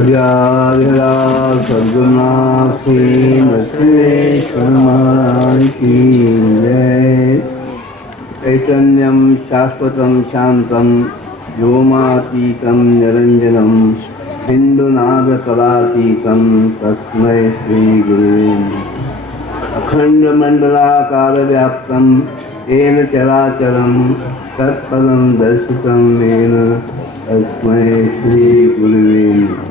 हरियाधिरा सद्गुरुनाथ श्री बसवेश्वर महाराज की जय। चैतन्यं शाश्वतं शान्तं व्योमातीतं निरञ्जनं बिन्दुनादकलातीतं तस्मै श्रीगुरुवे नमः। अखण्डमण्डलाकारव्याप्तं येन चराचरं तत्पदं दर्शितं येन तस्मै श्रीगुरुवे नमः।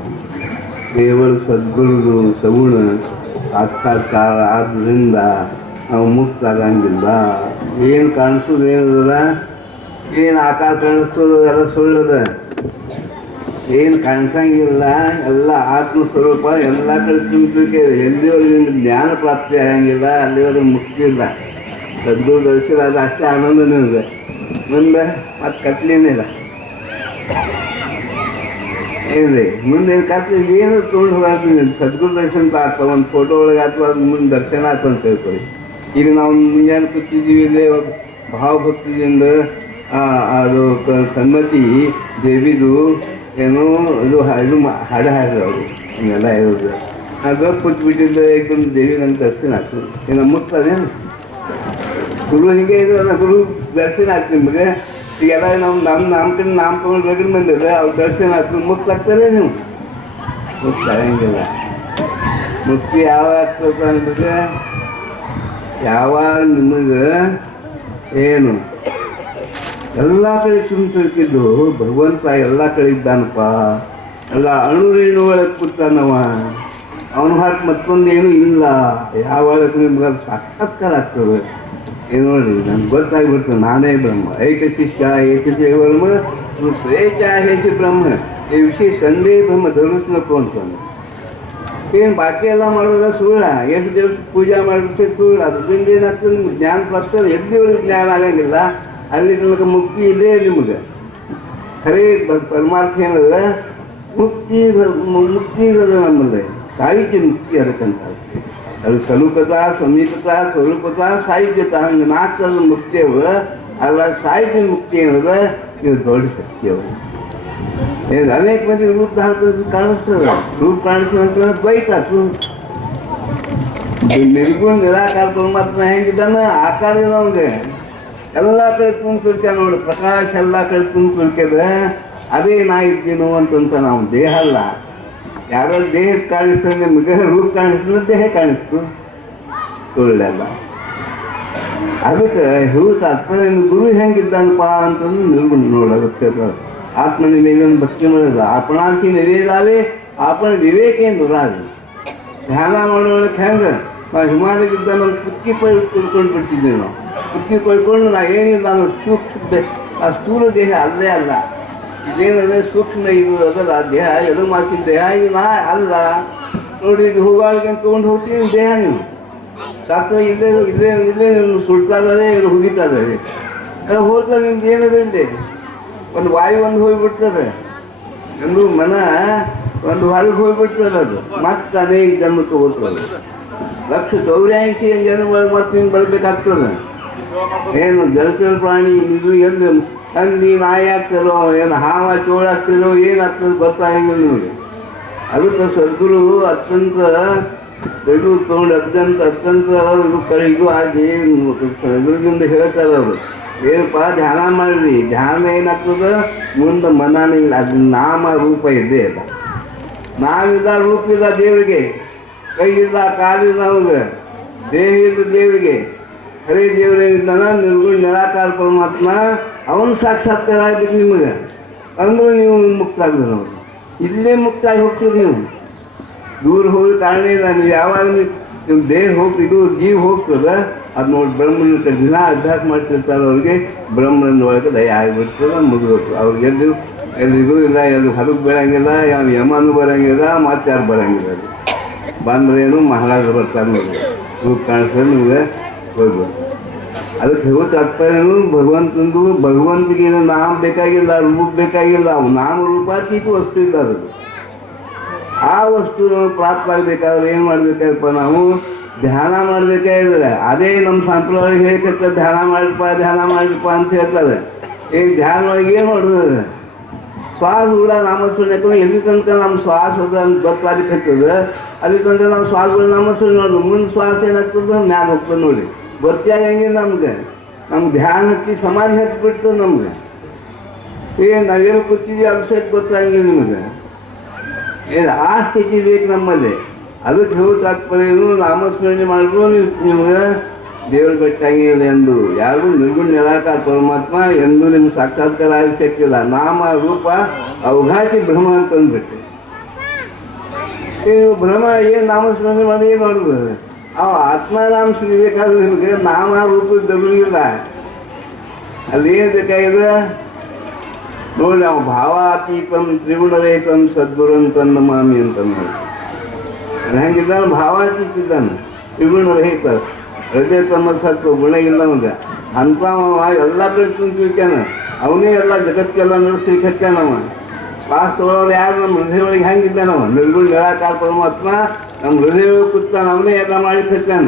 ಕೇವಲ ಸದ್ಗುರುದು ಸಗುಣ ಸಾಕ್ಷಾತ್ಕಾರ ಆದ್ದರಿಂದ ನಾವು ಮುಕ್ತ ಆಗಂಗಿಲ್ಲ. ಏನು ಕಾಣಿಸೋದು ಏನದ, ಏನು ಆಕಾರ ಕಾಣಿಸ್ತದ ಎಲ್ಲ ಸುಳ್ಳದ, ಏನು ಕಾಣಿಸಂಗಿಲ್ಲ ಎಲ್ಲ ಆತ್ಮಸ್ವರೂಪ. ಎಲ್ಲ ಕಡೆ ತುಂಬಿಕೆ ಎಲ್ಲಿವರೆಗೆ ಜ್ಞಾನ ಪ್ರಾಪ್ತಿ ಆಗಂಗಿಲ್ಲ ಅಲ್ಲಿವರೆಗೆ ಮುಕ್ತಿ ಇಲ್ಲ. ಸದ್ಗುರು ದರ್ಶನ ಅದು ಅಷ್ಟೇ ಆನಂದನೇ ಇದೆ, ಮುಂದೆ ಮತ್ತು ಕಟ್ಲಿನೇ ಇಲ್ಲ. ಏನ್ರಿ ಮುಂದೇನು ಕತ್ಲಿ ಏನು ತೊಗೊಂಡು ಹೋಗ್ತೀನಿ. ಸದ್ಗುರು ದರ್ಶನ ಆಗ್ತವೆ, ಒಂದು ಫೋಟೋ ಒಳಗೆ ಅಥವಾ ಅದು ಮುಂದೆ ದರ್ಶನ ಆಗ್ತದೆ ಅಂತ ಹೇಳ್ಕೊಳ್ಳಿ. ಈಗ ನಾವು ಮುಂಜಾನೆ ಕೂತಿದ್ದೀವಿ ಇಲ್ಲೇ ಭಾವಭಕ್ತಿಯಿಂದ ಅದು ಸನ್ಮತಿ ದೇವಿದು ಏನೋ ಇದು ಹಾಡು ಹಾಡಿದ್ರು ಅವರು ಹಂಗೆಲ್ಲ ಇರೋದು. ಆಗ ಕೂತ್ಬಿಟ್ಟಿದ್ದ ಏಕದೊಂದು ದೇವಿ ನಂಗೆ ದರ್ಶನ ಆಗ್ತದೆ. ಏನು ಮುಟ್ತದೇನು ಗುರು ಹಿಂಗೆ ಇರೋಲ್ಲ, ಗುರು ದರ್ಶನ ಆಗ್ತದೆ ನಿಮಗೆ. ಈಗೆಲ್ಲ ನಮ್ಮ ಕಡೆ ನಾಮ ತೊಗೊಂಡು ರಗಡ್ ಬಂದಿದೆ, ಅವ್ರು ದರ್ಶನ ಆಗ್ತದೆ. ಮುಕ್ತ ಆಗ್ತಾರೆ ನೀವು? ಮುಕ್ತ ಆಗಂಗಿಲ್ಲ. ಮುಕ್ತಿ ಯಾವಾಗ ಆಗ್ತದೆ ಅಂದರೆ ಯಾವಾಗ ನಿಮಗೆ ಏನು ಎಲ್ಲ ಕಡೆ ತುಂಬಿಸಿರ್ತಿದ್ದು ಭಗವಂತ ಎಲ್ಲ ಕಡೆ ಇದ್ದಾನಪ್ಪ. ಎಲ್ಲ ಅಣುರೇಣು ಒಳಗೆ ಕೂತಾನವ, ಅವನ ಹಾಕಿ ಮತ್ತೊಂದೇನು ಇಲ್ಲ. ಯಾವಾಗ ನಿಮ್ಗೆ ಅದು ಸಾಕ್ಷಾತ್ಕಾರ ಆಗ್ತದೆ. ಏನು ನೋಡ್ರಿ, ನನ್ಗೆ ಗೊತ್ತಾಗ್ಬಿಡ್ತದೆ ನಾನೇ ಬ್ರಹ್ಮ. ಏಕ ಶಿಷ್ಯ ಏಕ ಬ್ರಹ್ಮ ಸ್ವೇಚ್ಛ ಹೇಸಿ ಬ್ರಹ್ಮ ಈ ವಿಷಯ ಸಂದೇ ಬ್ರಹ್ಮ ಧರಿಸ್ಬೇಕು ಅಂತಂದು. ಏನು ಬಾಕಿ ಎಲ್ಲ ಮಾಡೋದ ಸುಳ್ಳ. ಎಷ್ಟು ದಿವಸ ಪೂಜೆ ಮಾಡಿಬಿಟ್ಟು ಸುಳ್ಳು. ಅದರಿಂದ ಏನಾಗ್ತದೆ ನಿಮ್ಗೆ ಜ್ಞಾನ ಪ್ರಾಪ್ತ. ಎಲ್ಲಿವರೆಗೆ ಜ್ಞಾನ ಆಗಂಗಿಲ್ಲ ಅಲ್ಲಿ ತನಕ ಮುಕ್ತಿ ಇಲ್ಲೇ ನಿಮಗೆ. ಖರೇ ಪರಮಾರ್ಥ ಏನದ, ಮುಕ್ತಿ ಮುಕ್ತಿ ಇರೋದು ನಮ್ಮಲ್ಲಿ. ಸಾಹಿತ್ಯ ಮುಕ್ತಿ ಅದಕ್ಕಂತ ಅದು ಸಲೂಕತಾ ಸಮೀಪತಾ ಸ್ವರೂಪತಾ ಸಾಹಿತ್ಯತ ಹಂಗೆ ನಾಲ್ಕರದ ಮುಕ್ತಿ ಅವ. ಅಲ್ಲ ಸಾಹಿತ್ಯ ಮುಕ್ತಿ ಏನದ ಇದು ದೊಡ್ಡ ಶಕ್ತಿ ಅವ. ಏನು ಅನೇಕ ಮಂದಿ ರೂಪ ಕಾಣಿಸ್ತದ. ರೂಪ ಕಾಣಿಸ್ತದಂತ ದ್ವೈತಾತು. ನಿರ್ಗುಣ ನಿರಾಕಾರ ಪರಮಾತ್ಮ ಹೆಂಗಿದ್ದಾನ ಆಕಾರ ಇಲ್ಲ ಅವಂಗೆ. ಎಲ್ಲ ಕಡೆ ತುಂಬಿರ್ಕೆ ನೋಡಿ, ಪ್ರಕಾಶ ಎಲ್ಲ ಕಡೆ ತುಂಬಿರ್ಕೆದ. ಅದೇ ನಾ ಇದ್ದೀನೋ ಅಂತಂತ ನಾವು ದೇಹ ಅಲ್ಲ. ಯಾರೋ ದೇಹಕ್ಕೆ ಕಾಣಿಸ್ತದೆ ನಿಮಗೆ, ರೂಪ ಕಾಣಿಸ್ತದೆ ದೇಹ ಕಾಣಿಸ್ತು ಸುಳ್ಳೆಲ್ಲ. ಅದಕ್ಕೆ ಹೂವು ತಾತ್ಪರ್ಯ ಗುರು ಹೆಂಗಿದ್ದಾನಪ್ಪ ಅಂತಂದು ನಿರ್ಗುಣ ನೋಡೋದಕ್ಕೆ ಆತ್ಮನಿವೇದನ ಭಕ್ತಿ ಮಾಡೋದು. ಆಪಣಾಸಿ ನಿವೇದಾವೆ ಆಪಣ ವಿವೇಕೇಂದು ರಾವೆ. ಧ್ಯಾನ ಮಾಡೋದಕ್ಕೆ ಹೆಂಗೆ ನಾವು ಹಿಮಾಲಯದಿದ್ದ ನಮ್ಮ ಕುತ್ತಿ ತಿಳ್ಕೊಂಡು ಬಿಡ್ತಿದ್ದೀವಿ. ನಾವು ಕುತ್ತಿ ಕೊಯ್ಕೊಂಡು ನಾ ಏನಿಲ್ಲ ಅನ್ನೋ ಸೂಕ್ಷ್ಮ ಆ ಸ್ಥೂಲ ದೇಹ ಅಲ್ಲೇ ಅಲ್ಲ. ಇದೇನದ ಸೂಕ್ಷ್ಮ ಇದು ಅದಲ್ಲ ದೇಹ, ಎದು ಮಾಸಿದ ದೇಹ ಇದು ನಾ ಅಲ್ಲ. ನೋಡಿ ಇದು ಹೂಗಳಿಗೆ ತೊಗೊಂಡು ಹೋಗ್ತೀವಿ ದೇಹ ನೀವು ಸಾಕು. ಇಲ್ಲೇ ಇಲ್ಲೇ ಇಲ್ಲೇ ಸುಡ್ತಾರೆ, ಇಲ್ಲಿ ಹುಗಿತಾರೆ ಎಲ್ಲ ಹೋಗ್ತಾರೆ. ನಿಮ್ದು ಏನದ ಇಲ್ಲಿ ಒಂದು ವಾಯು ಒಂದು ಹೋಗಿಬಿಡ್ತದೆ, ಒಂದು ಮನ ಒಂದು ಹೊರಗೆ ಹೋಗಿಬಿಡ್ತದೆ. ಅದು ಮತ್ತೆ ಅನೇಕ ಜನ್ಮ ತಗೋತದೆ. 184 ಜನ್ಮ ಒಳಗೆ ಮತ್ತೆ ಹಿಂಗೆ ಬರಬೇಕಾಗ್ತದೆ. ಏನು ಜಲಚರ ಪ್ರಾಣಿ ಇದು ಎಲ್ಲಿ ಹಂದಿ ನಾಯಿ ಆಗ್ತಿರೋ, ಏನು ಹಾವ ಚೋಳ ಆಗ್ತಿರೋ, ಏನಾಗ್ತದೆ ಗೊತ್ತಾಗಿಲ್ಲ ನಿಮಗೆ. ಅದಕ್ಕೆ ಸದ್ಗುರು ಅತ್ಯಂತ ಇದು ತೊಗೊಂಡು ಅತ್ಯಂತ ಇದು ಆಗಿ ಇದ್ರದಿಂದ ಹೇಳ್ತಾರೆ ಅವರು. ಏನಪ್ಪ ಧ್ಯಾನ ಮಾಡಿರಿ. ಧ್ಯಾನ ಏನಾಗ್ತದೆ ಮುಂದೆ ಮನನೇ ಇಲ್ಲ. ಅದು ನಾಮ ರೂಪ ಇದೆ ಅಲ್ಲ. ನಾವಿಲ್ಲ, ರೂಪ ಇಲ್ಲ ದೇವರಿಗೆ, ಕೈ ಇಲ್ಲ ಕಾಲಿಲ್ಲ ನಮಗೆ, ದೇಹ ಇಲ್ಲ ದೇವರಿಗೆ. ಖರೇ ದೇವರೇನಿದ್ದಾನ ನಿರ್ಗುಣ ನಿರಾಕಾರ ಪರಮಾತ್ಮ ಅವನು ಸಾಕ್ಷಾತ್ಕಾರ ಆಗ್ಬೇಕು ನಿಮಗೆ. ಅಂದ್ರೆ ನೀವು ಮುಕ್ತ ಆಗಿದ್ರು. ನಾವು ಇಲ್ಲೇ ಮುಕ್ತ ಆಗಿ ಹೋಗ್ತೀರಿ. ನೀವು ದೂರ ಹೋಗಿ ಕಾರಣ ಇಲ್ಲ. ನೀವು ಯಾವಾಗ ನಿಮ್ಮ ದೇಹ ಇದು ಜೀವ ಹೋಗ್ತದೆ ಅದು ನೋಡಿ ಬ್ರಹ್ಮನ ದಿನ ಅಭ್ಯಾಸ ಮಾಡ್ತಿರ್ತಾರೆ. ಅವ್ರಿಗೆ ಬ್ರಹ್ಮನ ಒಳಗೆ ದಯ ಆಗಿಬಿಡ್ತದೆ, ಮುಗಿದೋಗ್ತದೆ. ಅವ್ರಿಗೆ ಎಲ್ಲಿಗೂ ಇಲ್ಲ, ಎಲ್ಲಿ ಹೊರಗೆ ಬರೋಂಗಿಲ್ಲ, ಯಾವ ಯಮನೂ ಬರೋಂಗಿಲ್ಲ, ಮತ್ತೆ ಯಾರು ಬರೋಂಗಿಲ್ಲ. ಅದು ಬಂದ್ರೇನು ಮಹಾರಾಜರು ಬರ್ತಾರೆ ನೋಡಿ, ರೂಪ ಕಾಣಿಸ್ತದೆ ನಿಮಗೆ ಹೋಗ್ಬೋದು. ಅದಕ್ಕೆ ಹೇಳೋ ತಾತ್ಪರ್ಯನು ಭಗವಂತನಿಗೆ ಏನು ನಾಮ ಬೇಕಾಗಿಲ್ಲ, ರೂಪ ಬೇಕಾಗಿಲ್ಲ. ಅವು ನಾಮ ರೂಪಾತೀತ ವಸ್ತು ಇಲ್ಲ. ಅದು ಆ ವಸ್ತು ನಮಗೆ ಪ್ರಾಪ್ತ ಆಗಬೇಕಾದ್ರೆ ಏನು ಮಾಡಬೇಕಾಗಪ್ಪ, ನಾವು ಧ್ಯಾನ ಮಾಡಬೇಕಾಗಿದ್ರೆ. ಅದೇ ನಮ್ಮ ಸಂಪ್ರದಾಯ ಹೇಳ್ಕತ್ತ ಧ್ಯಾನ ಮಾಡಿರಪ್ಪ ಅಂತ ಹೇಳ್ತಾರೆ. ಈ ಧ್ಯಾನ ಒಳಗೆ ಏನು ಮಾಡೋದು, ಶ್ವಾಸ ಕೂಡ ನಾಮಸ್ಮರಣೆ, ಯಾಕಂದ್ರೆ ಎಲ್ಲಿ ತನಕ ನಮ್ಮ ಶ್ವಾಸ ಹೋದ ಗೊತ್ತಾಗಲಿಕ್ಕೆ ಹತ್ತದ ಅಲ್ಲಿ ತನಕ ನಾವು ಶ್ವಾಸಗಳು ನಾಮಸ್ಮರಣೆ ನೋಡಿದ್ವಿ. ಮುಂದೆ ಶ್ವಾಸ ಏನಾಗ್ತದೆ ಮ್ಯಾಲ ಹೋಗ್ತದೆ ನೋಡಿ. ಗೊತ್ತಾಗ ಹೆಂಗೆ ನಮ್ಗೆ ಧ್ಯಾನ ಹಚ್ಚಿ ಸಮಾಧಿ ಹಚ್ಚಿಬಿಡ್ತದೆ ನಮ್ಗೆ. ನಾವೇನು ಕೂತಿದ್ವಿ ಅದು ಸಹಿತ ಗೊತ್ತಾಗಂಗಿಲ್ಲ ನಿಮಗೆ. ಆ ಸ್ಥಿತಿ ಬೇಕು ನಮ್ಮಲ್ಲಿ. ಅದಕ್ಕೆ ಹೇಳೋ ತಾತ್ಪರ್ಯ ಏನು, ನಾಮಸ್ಮರಣೆ ಮಾಡಿದ್ರು ನಿಮ್ಗೆ ದೇವ್ರ ಬೆಟ್ಟಂಗಿಲ್ಲ ಎಂದು. ಯಾರು ನಿರ್ಗುಣ ನಿರಾಕಾರ ಪರಮಾತ್ಮ ಎಂದು ನಿಮ್ಗೆ ಸಾಕ್ಷಾತ್ಕಾರ ಆಗಿ ಸಿಕ್ಕಿಲ್ಲ. ನಾಮ ರೂಪ ಅವಘಾತಿ ಭ್ರಮ ಅಂತಂದ್ಬಿಟ್ಟು ನೀವು ಭ್ರಮ ಏನು ನಾಮಸ್ಮರಣೆ ಮಾಡಿ ಏನು ಮಾಡೋದು? ಅವು ಆತ್ಮಾರಾಮ್ ಸಿಗಬೇಕಾದ್ರೆ ನಿಮಗೆ ನಾಮ ರೂಪದ ದಗುಲಿಲ್ಲ. ಅಲ್ಲಿ ಏನು ಬೇಕಾಗಿದೆ ನೋಡಿ, ನಾವು ಭಾವಾತೀತಂ ತ್ರಿಗುಣರಹಿತಂ ಸದ್ಗುರು ಅಂತಂದ ಮಾಮಿ ಅಂತ ನೋಡಿ. ಹೆಂಗಿದ್ದಾನೆ? ಭಾವಾತೀತಿದ್ದಾನೆ, ತ್ರಿಗುಣರಹಿತ, ಹೃದಯ ತಮ್ಮ ಸತ್ವ ಗುಣ ಇಲ್ಲ ಅವಂಗೆ. ಅಂಥ ಎಲ್ಲ ಕಡೆ ತುಂಬಿಕ್ಯಾನ, ಅವನೇ ಎಲ್ಲ ಜಗತ್ತೆಲ್ಲ ನಡೆಸ್ಲಿಕ್ಕೆ ಹಚ್ಚಾನವ. ಶ್ವಾಸ ತೊಗೊಳೋರು ಯಾರು? ನಮ್ಮ ಹೃದಯ ಒಳಗೆ ಹೆಂಗಿದ್ದಾನವ? ನಿರ್ಗುಣ ನಿರಾಕಾರ ಪರಮಾತ್ಮ ನಮ್ಮ ಹೃದಯ ಒಳಗೆ ಕೂತಾನ, ಅವನೇ ಎಲ್ಲ ಮಾಡ್ಲಿಕ್ಕೆ ಹಚ್ಚಾನ.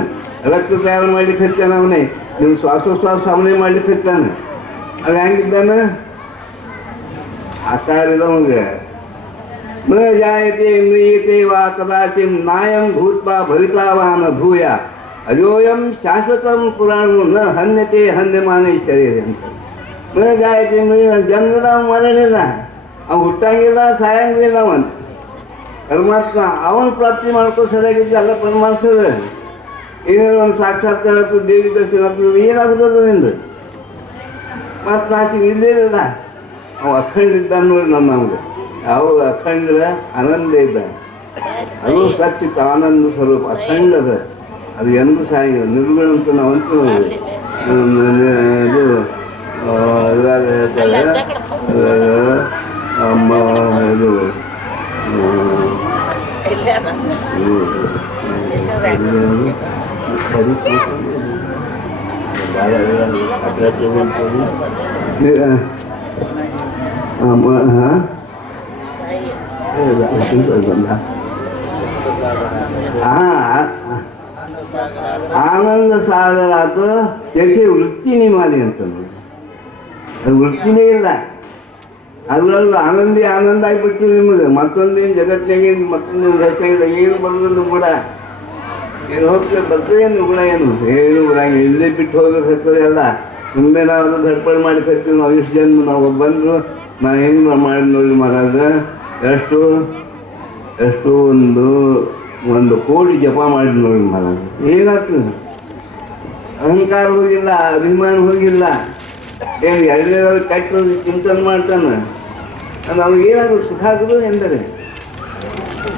ರಕ್ತ ತಯಾರು ಮಾಡ್ಲಿಕ್ಕೆ ಹಚ್ಚಾನ ಅವನೇ. ನಿಮ್ಮ ಶ್ವಾಸೋಶ್ವಾಸ ಅವನೇ ಮಾಡ್ಲಿಕ್ಕೆ ಹಚ್ಚಾನ. ಅದು ಹೆಂಗಿದ್ದಾನೆ? ಆಕಾರ ಇರೋಂಗೆ ನ ಜಾಯತೆ ಮ್ರಿಯತೆ ವಾ ಕದಾಚಿನ್ ನಾಯಂ ಭೂತ್ವಾ ಭವಿತಾವಾನ ಭೂಯ ಅಜೋಯಂ ಶಾಶ್ವತಂ ಪುರಾಣು ನ ಹನ್ಯತೆ ಹನ್ಯಮಾನ ಶರೀರ ಅಂತ. ನ ಜಾಯತೆ ಮ್ರಿಯ, ಜನ್ಮದ ಮರಣಿಲ್ಲ, ಅವ್ನು ಹುಟ್ಟಂಗಿಲ್ಲ, ಸಾಯಂಗಿಲ್ಲ. ಅವನು ಪರಮಾತ್ಮ ಅವನು ಪ್ರಾಪ್ತಿ ಮಾಡ್ಕೋ ಸರಿಯಾಗಿದ್ದು ಎಲ್ಲ ಪರಮಾರ್ಥದ. ಏನಾದ್ರು ಒಂದು ಸಾಕ್ಷಾತ್ಕಾರ ಆಗ್ತದೆ, ದೇವಿ ದರ್ಶನ ಆಗ್ತದೆ, ಏನಾಗ್ತದೆ ನಿಂದು? ಮತ್ತು ಆಸೆ ಇಲ್ಲೇನಿಲ್ಲ. ಅವು ಅಖಂಡ ಇದ್ದಾನೆ ನೋಡಿ ನಮಗೆ. ಯಾವ ಅಖಂಡ ಆನಂದ ಇದ್ದ, ಅದು ಸಚ್ಚಿತ್ ಆನಂದ ಸ್ವರೂಪ ಅಖಂಡದ. ಅದು ಎಂದು ಸಾಯಿಲ್ಲ, ನಿರ್ಗುಣ ಅಂತ ನಾವು ಅಂತೀವಿ. ಇದು ಇದಾಗ ಹೇಳ್ತಾರೆ, ಇದು ಆನಂದ ಸಾಗರ ಆತು. ಯಾಕೆ ವೃತ್ತಿ ನಿಮಾಲಿ ಅಂತ ಅದು ವೃತ್ತಿನೇ ಇಲ್ಲ. ಅದ್ರೊಳಗೆ ಆನಂದ ಆಗಿಬಿಡ್ತೀವಿ ನಿಮಗೆ. ಮತ್ತೊಂದೇನು ಜಗತ್ತಿನಾಗೇನು ಮತ್ತೊಂದೇನು ರಸ್ತೆಗಿಲ್ಲ, ಏನು ಬರೋದಿಲ್ಲ ಕೂಡ. ಏನು ಹೋಗ್ತದೆ ಬರ್ತದೆ ಏನು ಗುಣ, ಏನು ಬಿಡಂಗೆ ಇಲ್ಲೇ ಬಿಟ್ಟು ಹೋಗ್ಬೇಕಾಗ್ತದೆ ಎಲ್ಲ. ಮುಂದೆ ನಾವು ಅದು ಗಡ್ಪಡೆ ಮಾಡಿ ಕರ್ತೀವಿ. ನಾವು ಇಷ್ಟು ಜನ ನಾವು ಬಂದರು, ನಾವು ಹೆಂಗೆ ಮಾಡಿ ನೋಡಿ ಮಹಾರಾಜ, ಎಷ್ಟು ಒಂದು ಕೋಟಿ ಜಪ ಮಾಡಿ ನೋಡಿ ಮಹಾರಾಜ. ಏನಾಗ್ತದೆ? ಅಹಂಕಾರ ಹೋಗಿಲ್ಲ, ಅಭಿಮಾನ ಹೋಗಿಲ್ಲ. ಏನು ಎರಡನೇದವ್ರಿಗೆ ಕಟ್ಟೋದು ಚಿಂತನೆ ಮಾಡ್ತಾನೆ. ನಾವು ಏನಾಗೋದು ಸುಖ ಆಗೋದು ಎಂದರೆ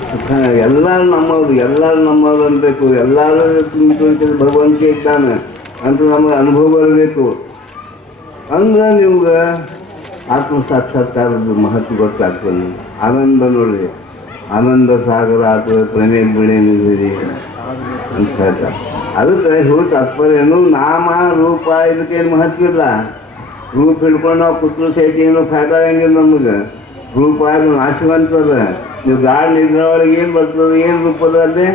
ಸುಖ. ಎಲ್ಲರೂ ನಮ್ಮವರು ಅನ್ಬೇಕು. ಎಲ್ಲರೂ ತುಂಬಿಕೆ ಭಗವಂತ ಇದ್ದಾನೆ ಅಂತ ನಮಗೆ ಅನುಭವ ಬರಬೇಕು. ಅಂದ್ರೆ ನಿಮ್ಗೆ ಆತ್ಮ ಸಾಕ್ಷಾತ್ಕಾರದ ಮಹತ್ವ ಗೊತ್ತಾಗ್ತದೆ. ಆನಂದ ನೋಡ್ರಿ, ಆನಂದ ಸಾಗರ ಆಗ್ತದೆ, ಪ್ರಣಯ ಬಿಳಿ ನಿಲ್ಲಿರಿ ಅಂತ ಹೇಳ್ತಾರೆ. ಅದಕ್ಕೆ ಹೇಳೋ ತಾತ್ಪರ್ಯ ಏನು, ನಾಮ ರೂಪ ಇದಕ್ಕೇನು ಮಹತ್ವ ಇಲ್ಲ. ರೂಪ ಹಿಡ್ಕೊಂಡು ನಾವು ಕೂತ್ರು ಸಹಿತ ಏನು ಫಾಯ್ದಾ ಆಗಂಗಿಲ್ಲ ನಮಗೆ. ರೂಪ ಅದು ನಾಶವಂತದ. ನೀವು ಗಾಢ ನಿದ್ರೆ ಒಳಗೆ ಏನು ಬರ್ತದೆ, ಏನು ರೂಪದ ಅಲ್ಲೇ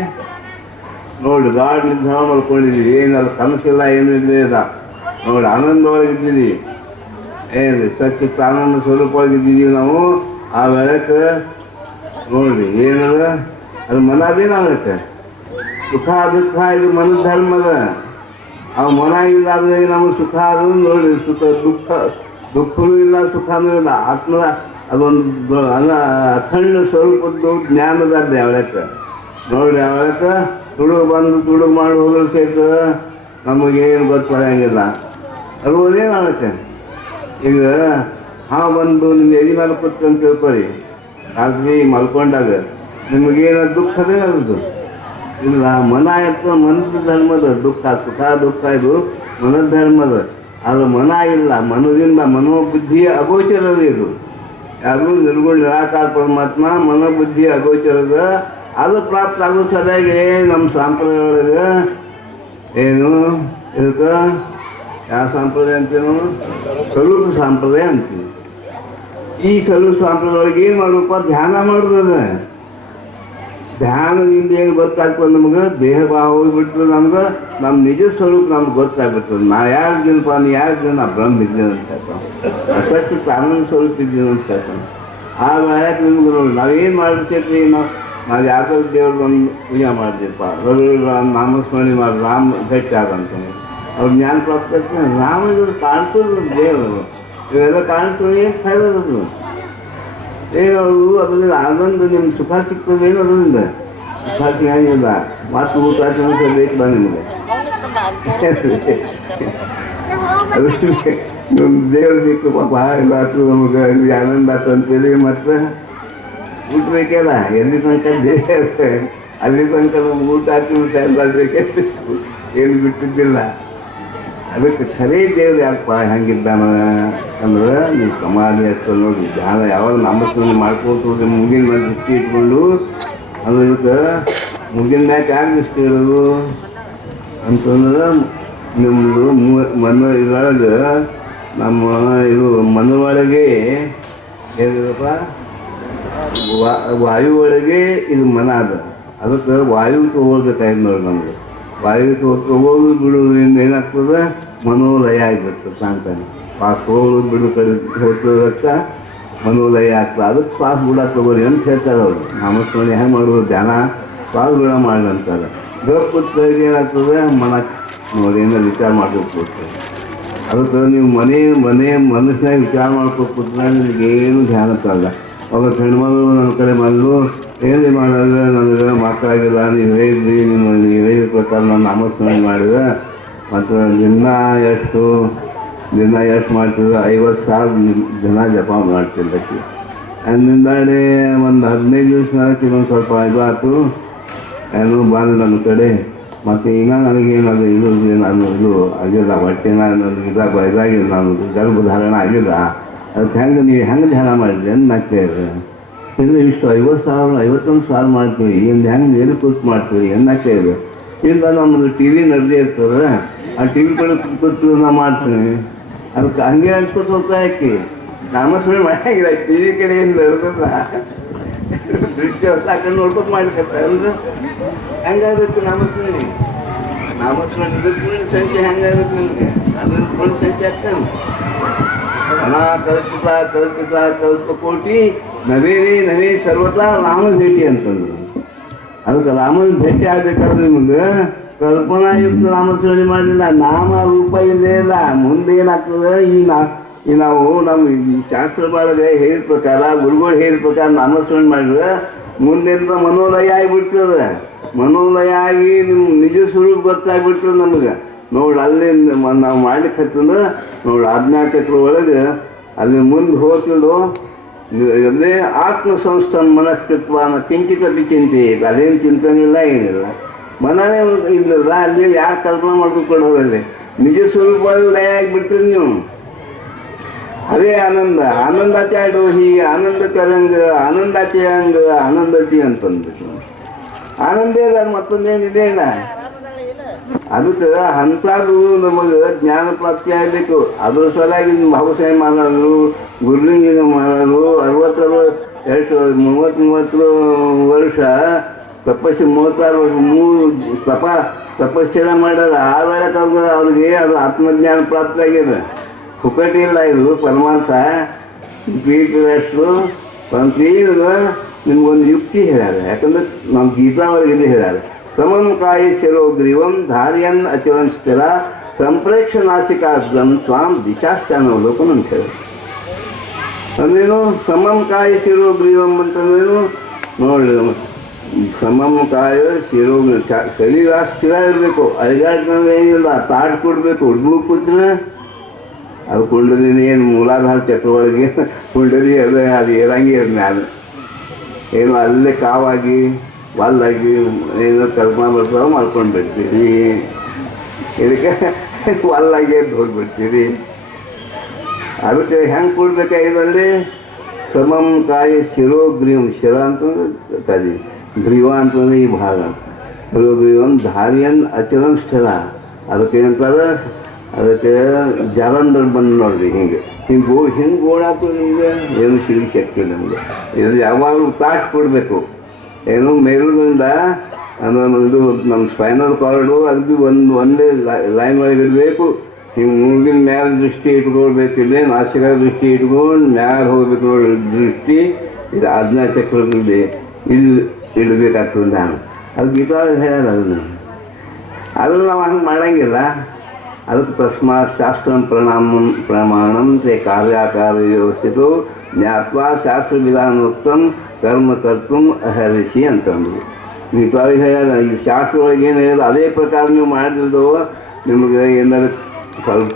ನೋಡಿ. ಗಾಢ ನಿದ್ರೆ ಮಾಡ್ಕೊಂಡಿದ್ದೀವಿ, ಏನಲ್ಲ ಕನಸಿಲ್ಲ, ಏನು ಇಲ್ಲ ನೋಡಿ. ಆನಂದ ಒಳಗೆ ಇದ್ದೀವಿ, ಏನು ಸಚ್ಚಿತ್ತ ಆನಂದ ಸ್ವರೂಪ ಒಳಗಿದ್ದೀವಿ ನಾವು. ಆ ವೇಳಕ್ಕೆ ನೋಡ್ರಿ ಏನದ, ಅದು ಮನದೇನು ಆಗತ್ತೆ. ಸುಖ ದುಃಖ ಇದು ಮನದ ಧರ್ಮದ. ಆ ಮನ ಇಲ್ಲ ಆದರೆ ನಮಗೆ ಸುಖ ಅದು ನೋಡಿ. ದುಃಖನೂ ಇಲ್ಲ, ಸುಖನೂ ಇಲ್ಲ. ಆತ್ಮದ ಅದೊಂದು ಅಖಂಡ ಸ್ವರೂಪದ್ದು ಜ್ಞಾನದ ಅವಳಕ್ಕೆ ನೋಡ್ರಿ. ಅವಳಕ್ಕೆ ತುಡುಗು ಮಾಡಿ ಹೋದ್ರೆ ಸಹಿತ ನಮಗೇನು ಗೊತ್ತಾಗಂಗಿಲ್ಲ. ಅದೇನು ಅವಳಕ್ಕೆ ಈಗ ಹಾವು ಬಂದು ನಿಮ್ಮ ಎದೆ ಮೇಲೆ ಕೂತು ಅಂತ ತಿಳ್ಕೊರಿ. ರಾತ್ರಿ ಮಲ್ಕೊಂಡಾಗ ನಿಮಗೇನು ದುಃಖದೇ ಅದು ಇಲ್ಲ. ಮನ ಇರ್ತದೆ, ಮನದ ಧರ್ಮದ. ಸುಖ ದುಃಖ ಇದು ಮನದ ಧರ್ಮದ. ಆದ್ರೆ ಮನ ಇಲ್ಲ, ಮನದಿಂದ ಮನೋಬುದ್ಧಿಯ ಅಗೋಚರದ ಇದು. ಯಾರು ನಿರ್ಗುಣ ನಿರಾಕಾರ ಪರಮಾತ್ಮ ಮನೋಬುದ್ಧಿಯ ಅಗೋಚರದ. ಅದು ಪ್ರಾಪ್ತ ಆಗೋ ಸರಿಯಾಗಿ ನಮ್ಮ ಸಂಪ್ರದಾಯ ಒಳಗೆ ಏನು ಇದಕ್ಕೆ ಯಾವ ಸಂಪ್ರದಾಯ ಅಂತೀವಿ? ಸ್ವರೂಪ ಸಂಪ್ರದಾಯ ಅಂತೀವಿ. ಈ ಸ್ವರೂಪ ಸಂಪ್ರದಾಯ ಒಳಗೆ ಏನು ಮಾಡಬೇಕು? ಧ್ಯಾನ ಮಾಡೋದದ. ಧ್ಯಾನದಿಂದ ಏನು ಗೊತ್ತಾಗ್ತದೆ ನಮಗೆ? ದೇಹ ಭಾವ ಹೋಗ್ಬಿಡ್ತದೆ ನಮ್ಗೆ. ನಮ್ಮ ನಿಜ ಸ್ವರೂಪ ನಮ್ಗೆ ಗೊತ್ತಾಗ್ಬಿಡ್ತದೆ. ನಾ ಯಾರಿದ್ದೀನಪ್ಪ, ನೀ ಯಾರಿದ್ದೀನಿ? ನಾ ಬ್ರಹ್ಮ ಇದ್ದೀನಿ ಅಂತ ಹೇಳ್ತಾನೆ. ಸ್ವಚ್ಛ ಆನಂದ ಸ್ವರೂಪ ಇದ್ದೀನಿ ಅಂತ ಹೇಳ್ತಾನೆ. ಆ ವೇಳಕ್ಕೆ ನಿಮ್ಗೆ ನೋಡಿ ನಾವೇನು ಮಾಡಿರ್ತೈತಿ ನಾವು ಯಾವ್ದಾದ್ರು ದೇವ್ರಿಗೆ ಒಂದು ಪೂಜೆ ಮಾಡ್ತೀವಪ್ಪ ನಾಮಸ್ಮರಣೆ ಮಾಡಿ ರಾಮ ಭೇಟಿ ಆದಂತಾನೆ ಅವ್ರು ಜ್ಞಾನ ಪ್ರಾಪ್ತ ರಾಮ ಇವರು ಕಾಣಿಸೋದು ದೇವರು ಇವೆಲ್ಲ ಕಾಣಿಸ್ತದೆ ಏನು ಫೈದದು ಅವರು ಅದರಿಂದ ಅದೊಂದು ನಿಮ್ಗೆ ಸುಖ ಸಿಗ್ತದೇನು ಅದರಿಂದ ಸುಖ ಸಿಗಂಗಿಲ್ಲ ಮತ್ತು ಊಟ ಬೇಕು ಬಾ ನಿಮಗೆ ನಮ್ಮ ದೇವ್ರು ಸಿಕ್ಕು ಪಾಪ ಇಲ್ಲ ಆಯ್ತು ನಮಗೆ ಅಲ್ಲಿ ಆನಂದ ಆಯ್ತು ಅಂತೇಳಿ ಮತ್ತು ಊಟ ಬೇಕಲ್ಲ ಎಲ್ಲಿ ತನಕ ದೇಹ ಅಲ್ಲಿ ತನಕ ನಮ್ಗೆ ಊಟ ಆಯ್ತು ಸಾಯಬೇಕೆ ಏನು ಬಿಟ್ಟಿದ್ದಿಲ್ಲ ಅದಕ್ಕೆ ಖರೇ ದೇವ್ರು ಯಾಕಪ್ಪ ಹೆಂಗಿದ್ದಾನ ಅಂದ್ರೆ ನೀವು ಸಮಾಧಿ ಹಚ್ಚ ನೋಡಿ ಧ್ಯಾನ ಯಾವಾಗ ನಾಮಸ್ಮರಣೆ ಮಾಡ್ಕೊಳ್ತು ಮುಗಿನ ಮೇಲೆ ದೃಷ್ಟಿ ಇಟ್ಕೊಂಡು ಅದು ಇದಕ್ಕೆ ಮುಗಿನ ಮ್ಯಾಕೆ ಯಾಕೆ ದೃಷ್ಟಿ ಇಡೋದು ಅಂತಂದ್ರೆ ನಿಮ್ಮದು ಇದರೊಳಗೆ ನಮ್ಮ ಇದು ಮನದೊಳಗೆ ಏನಿದಪ್ಪ ವಾಯು ಒಳಗೆ ಇದು ಮನ ಅದ ಅದಕ್ಕೆ ವಾಯು ತೊಗೊಳ್ಬೇಕಾಯ್ತು ನೋಡಿ ನಮಗೆ ವಾಯು ತೊಗೊಳ್ಳೋದು ಬಿಡೋದ್ರಿಂದ ಏನಾಗ್ತದೆ ಮನೋಲಯ ಆಗಿಬಿಡ್ತದೆ ತಾಂತಾನೆ ಶ್ವಾಸ ತೊಗೊಳ್ಳೋದು ಬಿಡೋ ಕಡೆ ಹೋಗ್ತದಕ್ಕೆ ಮನೋಲಯ ಆಗ್ತದೆ ಅದಕ್ಕೆ ಶ್ವಾಸ ಬಿಡ ತೊಗೋರಿ ಅಂತ ಹೇಳ್ತಾರೆ ಅವರು ನಾಮಸ್ಮರಣೆ ಹೆಂಗೆ ಮಾಡೋದು ಧ್ಯಾನ ಶ್ವಾಸ ಬಿಡ ಮಾಡಿ ಅಂತಾರೆ ಗಪ್ಪುತ್ತಾಗಿ ಏನಾಗ್ತದೆ ಮನ ನೋಡಿ ಏನೋ ವಿಚಾರ ಮಾಡ್ಬೇಕು ಅದಕ್ಕೆ ನೀವು ಮನಸ್ಸಿನಾಗ ವಿಚಾರ ಮಾಡ್ಕೊಂಡು ಕೂತ್ರೆ ನಿಮಗೇನು ಧ್ಯಾನ ತರಲ್ಲ ಅವಾಗ ಹೆಣ್ಮಗಳು ನನ್ನ ಕಡೆ ಬಂದು ಏನು ಮಾಡೋದು ನನಗೆ ಮಕ್ಕಳಾಗಿಲ್ಲ ನೀವು ಹೇಳಿದ್ರಿ ನೀವು ಹೇಳಿದ ಪ್ರಕಾರ ನಾನು ನಾಮಸ್ಮರಣೆ ಮಾಡಿದೆ ಮತ್ತು ದಿನ ಎಷ್ಟು ಮಾಡ್ತಿದ್ರು 50,000 ದಿನ ಜಪ ಮಾಡ್ತಿದ್ದಕ್ಕೆ ಅಂದಿಂದಾಡಿ ಒಂದು 15 ದಿವಸ ಇನ್ನೊಂದು ಸ್ವಲ್ಪ ಇದಾಯ್ತು ಏನೋ ಬಂದು ನನ್ನ ಕಡೆ ಮತ್ತು ಈಗ ನನಗೇನದು ಇದು ಆಗಿಲ್ಲ ಹೊಟ್ಟೆನ ನನಗೆ ಇದಾಗಿಲ್ಲ ನಾನು ಗರ್ಭಧಾರಣ ಆಗಿಲ್ಲ ಅದಕ್ಕೆ ನೀವು ಹೆಂಗೆ ಧ್ಯಾನ ಮಾಡಿದ್ರಿ ಅಂತ ನಾ ಕೇಳಿದೆ ಇಲ್ಲ ಇಷ್ಟು 51,000 ಮಾಡ್ತೀವಿ ಇನ್ನು ಹೆಂಗೆ ಎಲ್ಲಿ ಕೂತು ಮಾಡ್ತೀವಿ ಅಂತ ಕೇಳಿದೆ ಇಲ್ಲ ನಮ್ಮದು ಟಿ ವಿ ನಡೆದೇ ಇರ್ತದೆ ಆ ಟಿ ವಿ ಕಡೆ ಕೂತು ನಾ ಮಾಡ್ತೀನಿ ಅದಕ್ಕೆ ಹಂಗೆ ಅನ್ಸ್ಕೊತ ಹೋಗ್ತಾ ಯಾಕೆ ನಾಮಸ್ಮರಣೆ ಮಾಡಾಗಿಲ್ಲ ಟಿ ವಿ ಕಡೆ ಏನು ನಡೆದಿಲ್ಲ ದೃಶ್ಯ ಸಾಕೊಂಡು ನೋಡ್ಕೊತ ಮಾಡ್ಕೊತಾರೆ ಅಂದ್ರೆ ಹೆಂಗಾಗಬೇಕು ನಾಮಸ್ಮರಣೆ ಇದಕ್ಕೆ ಪೂರ್ಣ ಸಂಖ್ಯೆ ಹೆಂಗಾಗಬೇಕು ನಿಮಗೆ ಅದ್ರ ಪೂರ್ಣ ಸಂಖ್ಯೆ ಆಗ್ತಾನೆ ಕಲ್ಪ ಕೋಟಿ ನವೇ ಸರ್ವತಾ ರಾಮ ಭೇಟಿ ಅಂತಂದ್ರು ಅದಕ್ಕೆ ರಾಮನ ಭೇಟಿ ಆಗ್ಬೇಕಾದ್ರೆ ನಿಮಗೆ ಕಲ್ಪನಾಯುಕ್ತ ನಾಮಸ್ಮರಣೆ ಮಾಡಲಿಲ್ಲ ನಾಮ ರೂಪ ಇಲ್ಲೇ ಇಲ್ಲ ಮುಂದೆ ಏನಾಗ್ತದೆ ಈ ನಾವು ನಮ್ಮ ಶಾಸ್ತ್ರ ಒಳಗೆ ಹೇಳಿದ ಪ್ರಕಾರ ಗುರುಗಳು ಹೇಳಿದ ಪ್ರಕಾರ ನಾಮಸ್ಮರಣೆ ಮಾಡಿದ್ರೆ ಮುಂದೆಂದ ಮನೋಲಯ ಆಗಿಬಿಡ್ತದೆ ಮನೋಲಯ ಆಗಿ ನಿಮ್ಮ ನಿಜ ಸ್ವರೂಪ ಗೊತ್ತಾಗ್ಬಿಡ್ತದೆ ನಮಗೆ ನೋಡಿ ಅಲ್ಲಿ ನಾವು ಮಾಡ್ಲಿಕ್ಕೆ ಹತ್ತಂದ್ರೆ ನೋಡಿ ಆಜ್ಞಾಚಕ್ರ ಒಳಗೆ ಅಲ್ಲಿ ಮುಂದೆ ಹೋಗ್ತಿದ್ದು ಅಲ್ಲೇ ಆತ್ಮ ಸಂಸ್ಥಾನ ಮನಸ್ಕೃತ್ವನ ಕಿಂಚಿತ ಚಿಂತೆ ಅದೇನು ಚಿಂತನೆ ಇಲ್ಲ ಏನಿಲ್ಲ ಮನನೇ ಇಲ್ಲಲ್ಲ ಅಲ್ಲಿ ಯಾಕೆ ಕಲ್ಪನೆ ಮಾಡ್ಕೊಂಡು ಹೋಗಲ್ಲಿ ನಿಜ ಸ್ವರೂಪ ಲಯ ಆಗಿಬಿಡ್ತೀರಿ ನೀವು ಅದೇ ಆನಂದಾಚಾರ್ಯರು ಹೀಗೆ ಆನಂದ ತರಂಗ ಆನಂದಾಚಯಾಂಗ ಆನಂದತಿ ಅಂತಂದ್ಬಿಟ್ಟು ಆನಂದೇ ಅದ ಮತ್ತೊಂದೇನಿದೆ ಇಲ್ಲ ಅದಕ್ಕೆ ಅಂಥದ್ದು ನಮಗೆ ಜ್ಞಾನ ಪ್ರಾಪ್ತಿ ಆಗಬೇಕು ಅದ್ರ ಸಲುವಾಗಿ ಭಾವಸಾಯಿ ಮಾಡೋರು ಗುರುಲಿಂಗಿಗೆ ಮಾಡೋರು 30 ವರ್ಷ ತಪಸ್ಸು 36 ವರ್ಷ 3 ತಪಸ್ಸೆಲ್ಲ ಮಾಡ್ಯಾರ ಆ ವೇಳಕ್ಕೆ ಅವ್ರಿಗೆ ಅದು ಆತ್ಮಜ್ಞಾನ ಪ್ರಾಪ್ತಿ ಆಗಿದೆ ಪುಕಟಿ ಇಲ್ಲ ಇದು ಪರಮಾರ್ಥ ಪೀಠದಷ್ಟು ಏನು ನಿಮ್ಗೊಂದು ಯುಕ್ತಿ ಹೇಳ್ಯಾರ ಯಾಕಂದ್ರೆ ನಮ್ಮ ಗೀತಾ ಒಳಗೆ ಇದು ಹೇಳ್ಯಾರ ಸಮಂ ಕಾಯಿ ಶಿರೋಗ್ರೀವಂ ಧಾರ್ಯನ್ ಅಚಲನ್ ಸ್ಥಿರ ಸಂಪ್ರೇಕ್ಷ ನಾಸಿಕಾಗ್ರಂ ಸ್ವಾಂ ದಿಶಾಸ್ಥಾನವಲೋಕನ ಅಂತ ಹೇಳಿ ಅಂದ್ರೇನು ಸಮಂ ಕಾಯಿ ಶಿರೋಗ್ರೀವಂ ಅಂತಂದ್ರೇನು ನೋಡಿ ಸಮಂ ಕಾಯ ಶಿರೋಗ್ರೀವ ಶರೀರ ಸ್ಥಿರ ಇರಬೇಕು ಅಳಿಗಾಡ್ತಂದ್ರೆ ಏನಿಲ್ಲ ತಾಟ್ ಕೊಡಬೇಕು ಹುಡುಗ ಕೂತ್ರೆ ಅದು ಕುಂಡಲಿನಿ ಏನು ಮೂಲಾಧಾರ ಚಕ್ರ ಒಳಗೆ ಕುಂಡಲಿ ಅದು ಏರಂಗಿ ಮ್ಯಾಲ ಏನು ಅಲ್ಲೇ ಕಾವಾಗಿ ವಲ್ಲಾಗಿ ಏನೋ ಕಲ್ಪನೆ ಬರ್ತಾವ ಮಾಡ್ಕೊಂಡು ಬಿಡ್ತೀರಿ ಇದಕ್ಕೆ ವಲ್ಲಾಗಿ ಎದ್ದು ಹೋಗಿಬಿಡ್ತೀರಿ ಅದಕ್ಕೆ ಹೆಂಗೆ ಕೊಡ್ಬೇಕಾಗಿದ್ರಲ್ಲಿ ಸಮಂ ಕಾಯ ಶಿರೋಗ್ರೀವಂ ಶಿರ ಅಂತಂದ್ರೆ ತದಿ ಗ್ರೀವ ಅಂತಂದ್ರೆ ಈ ಭಾಗ ಶಿರೋಗ್ರೀವಂ ಧಾರ್ಯನ್ ಅಚಲನ್ ಸ್ಥಳ ಅದಕ್ಕೆ ಏನಂತಾರೆ ಅದಕ್ಕೆ ಜಲಂದ್ರ ಬಂದು ನೋಡ್ರಿ ಹಿಂಗೆ ಹಿಂಗೆ ಓಡಾತು ನಿಮಗೆ ಏನು ಸಿಗಲಿಕ್ಕೆ ಶಕ್ತಿ ನಮಗೆ ಇದು ಯಾವಾಗಲೂ ತಾಟ್ ಕೊಡಬೇಕು ಏನು ಮೇಲುಗಂಡ ಇದು ನಮ್ಮ ಸ್ಪೈನಲ್ ಕಾರ್ಡು ಅಗದಿ ಒಂದೇ ಲೈನ್ ಒಳಗೆ ಇರಬೇಕು ಹಿಂಗೆ ಮುಂದಿನ ಮ್ಯಾಲೆ ದೃಷ್ಟಿ ಇಟ್ಕೊಳ್ಬೇಕಿದೆ, ನಾಸಿಕ ದೃಷ್ಟಿ ಇಟ್ಕೊಂಡು ಮ್ಯಾಲೆ ಹೋಗ್ಬೇಕು ನೋಡಿ ದೃಷ್ಟಿ. ಇದು ಆಜ್ಞಾ ಚಕ್ರದಲ್ಲಿ ಇಲ್ಲಿ ಇಡಬೇಕಾಗ್ತದೆ ನಾನು. ಅದು ಗೀತಾಳು ಹೇಳೋದು ಅದನ್ನು ನಾವು ಹಂಗೆ ಮಾಡೋಂಗಿಲ್ಲ. ಅದಕ್ಕೆ ತಸ್ಮಾತ್ ಶಾಸ್ತ್ರಂ ಪ್ರಮಾಣಂ ತೇ ಕಾರ್ಯಾಕಾರ ವ್ಯವಸ್ಥಿತು ಜ್ಞಾತ್ವಾ ಶಾಸ್ತ್ರ ವಿಧಾನೋಕ್ತಂ ಕರ್ಮ ಕರ್ತುಂ ಅಹರ್ಷಿ ಅಂತಂದರು. ಗೀತಾಳು ಹೇಳ ಈ ಶಾಸ್ತ್ರ ಒಳಗೆ ಏನು ಹೇಳೋದು ಅದೇ ಪ್ರಕಾರ ನೀವು ಮಾಡಿದ್ರು ನಿಮಗೆ ಏನಾದ್ರು ಸ್ವಲ್ಪ